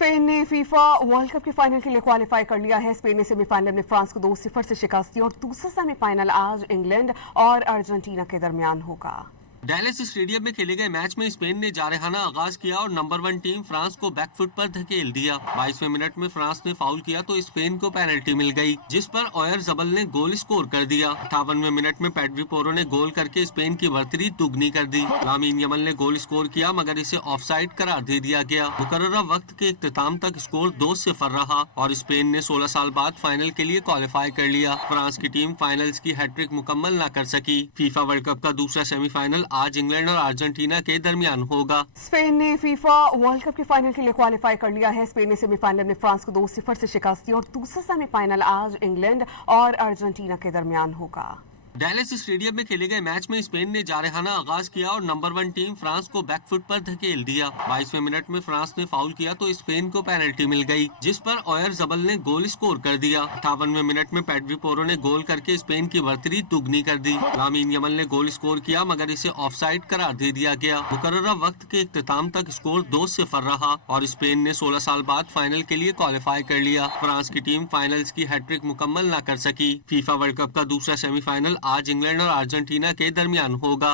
Spain ने FIFA world cup के final के लिए क्वालिफाई कर लिया है। स्पेन ने सेमीफाइनल में फ्रांस को 2-0 से शिकस्त दी और दूसरा सेमीफाइनल आज इंग्लैंड और अर्जेंटीना के दरमियान होगा। डैलस स्टेडियम में खेले गए मैच में स्पेन ने जारहाना आगाज किया और नंबर 1 टीम फ्रांस को बैकफुट पर धकेल दिया। 22वें मिनट में फ्रांस ने फाउल किया तो स्पेन को पेनल्टी मिल गई, जिस पर ओयर जबल ने गोल स्कोर कर दिया। 58वें मिनट में पेड्री पोरो ने गोल करके स्पेन की बढ़तरी दुगनी कर दी। लामीन यमल ने गोल स्कोर किया मगर इसे ऑफसाइड करार दे दिया गया। मुकर्ररा वक्त के इख्तिताम तक स्कोर 2-0 रहा और स्पेन ने 16 साल बाद फाइनल के लिए क्वालिफाई कर लिया। फ्रांस की टीम फाइनल्स की हैट्रिक मुकम्मल न कर सकी। फीफा वर्ल्ड कप का दूसरा सेमीफाइनल आज इंग्लैंड और अर्जेंटीना के दरमियान होगा। स्पेन ने फीफा वर्ल्ड कप के फाइनल के लिए क्वालिफाई कर लिया है। स्पेन ने सेमीफाइनल में फ्रांस को 2-0 से शिकस्त दी और दूसरा सेमीफाइनल आज इंग्लैंड और अर्जेंटीना के दरमियान होगा। डैलस स्टेडियम में खेले गए मैच में स्पेन ने जारहाना आगाज किया और नंबर 1 टीम फ्रांस को बैकफुट पर धकेल दिया। 22वें मिनट में फ्रांस ने फाउल किया तो स्पेन को पेनल्टी मिल गई, जिस पर ओयर जबल ने गोल स्कोर कर दिया। 58वें मिनट में पेड्री पोरो ने गोल करके स्पेन की बढ़तरी दुगनी कर दी। लामीन यमल ने गोल स्कोर किया मगर इसे ऑफसाइड करार दे दिया गया। मुकर्ररा वक्त के इख्तिताम तक स्कोर 2-0 रहा और स्पेन ने 16 साल बाद फाइनल के लिए क्वालिफाई कर लिया। फ्रांस की टीम फाइनल्स की हैट्रिक मुकम्मल न कर सकी। फीफा वर्ल्ड कप का दूसरा सेमीफाइनल आज इंग्लैंड और अर्जेंटीना के दरमियान होगा।